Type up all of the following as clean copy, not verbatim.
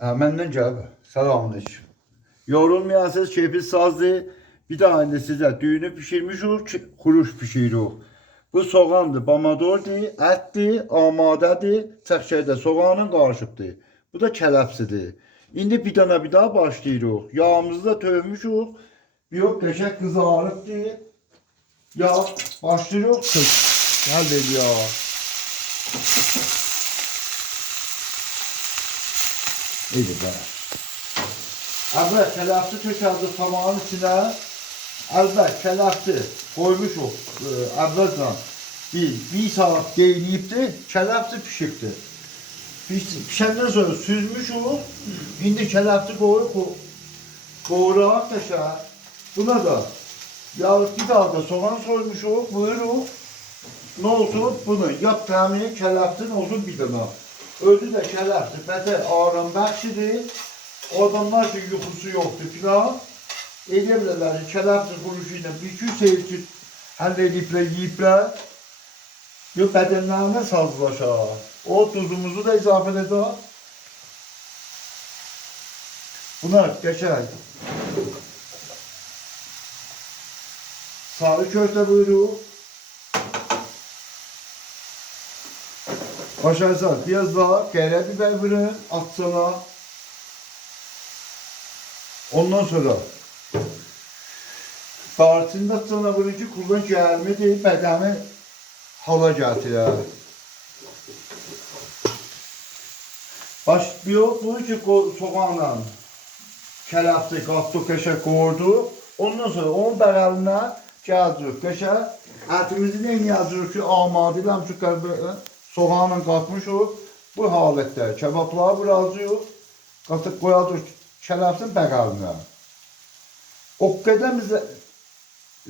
Məndən gəlib. Salamünaleyküm. Yorulmayasınız, keyfiniz sazdır. Bir daha indi sizə düyünü pişirmişik, kuruş pişiririk. Bu soğandır, pomidordur, ətdir, amadədir, çəkşəkdə soğanın qarışıqdır. Bu da kələpsidir. İndi bir daha başlayırıq. Yağımızı da töymüşük. Yox, qəşəng qızarıbdır. Yağ başlayırıq. Gəl dedi ya. İyi be. Əvvəl kələfti tökərdik tamamın içinə. Əvvəl kələfti qoymuşuq əvvəldən bir saat qeyniyibdir, kələfti pişibdir. Pişəndən sonra süzmüşük. İndi kələfti qoyub qoğuraq təşər. Buna da bir daha da soğan soymuşuq, buyuruq. Ne olsun? Bunu yap təmini kələftin olsun bir dana. Özü də kələfti, bətər ağram bəxşidir. Adamlar ki yuxusu yoxdur filan. Elə bilərlər ki, kələfti quruşu ilə bir-iki seyirci həll ediblər, yiyiblər. Yox, bədənlərinə sazlaşar. O tuzumuzu da izafə edək. Buna qəşəng sarı köftə buyuruq. Başarsan biraz daha qərə bibər vurun, atsana. Ondan sonra darçını da atsana vurun ki, kullan gəlmədir, bədəni hala gətirər. Başlıyor bu ki, soğanla kələfti qatdıq, qəşək qoyurduq. Ondan sonra onun bəğəlinə gəldik, qəşək. Ətimizi nə yazırıq ki, amadə ilə şu qəlbə soğanla qatmışıq. Bu halətdə kebabları bırazıyıq. Qatıq qoyadıq kələftin bəğəlinə. O qədər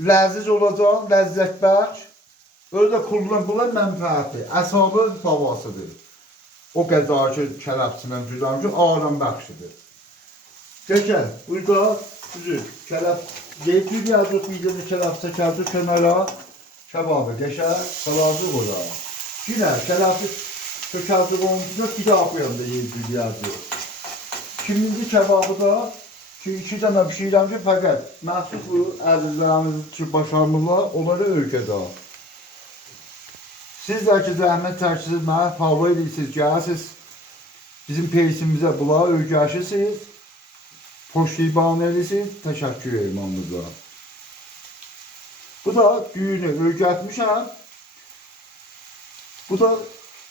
ləziz olacaq, ləzzət bəxş. Öyle kullanılan mənfəəti, əsabı havasıdır. O qədər ki, kələfsindən cüzəm ki, ağram bəxşidir. Geçer, burada düzür, zeytün yazıq, bir də kələf çəkərdik kənara, kebabı geçer, salazıq olar. Yine kələfi çökərdik onun içində, bir daha koyalım da zeytün yazıq. Şimdiki kebabı da, iki dənə pişirəm ki, fəqət məxsus bu əzizlərimiz ki, başarmırlar, onları ölkədə. Siz de ki zəhmət çəksiniz, mənə hava edirsiniz, gəlirsiniz, bizim peysimizə bula öyrəşirsiniz, xoşliban edirsiniz, təşəkkür edirəm onunla. Bu da düyünü öyrətmişəm, bu da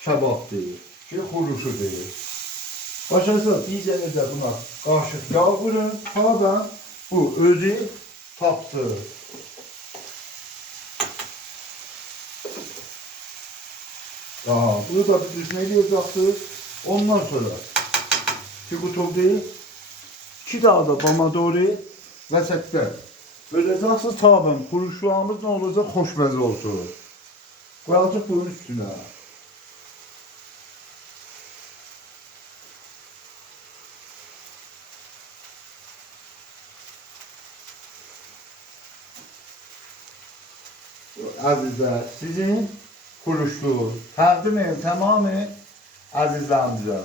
kebab deyil, ki, xuruşu deyil. Başarsa biz də buna qaşıq yağ vurun, hadan bu özü tapsın. Bunu da biz üstüne eləyəcəksiniz. Ondan sonra ki bu top değil, 2 daha da pomidori vəsətdə böləcəksiniz tabım. Kuruşlarımız ne olacaq? Xoşməzə olsun. Qoyacaq bunun üstünə. Əzizlər, sizin kuruşlu təqdim edin tamamı əzizlərimizə.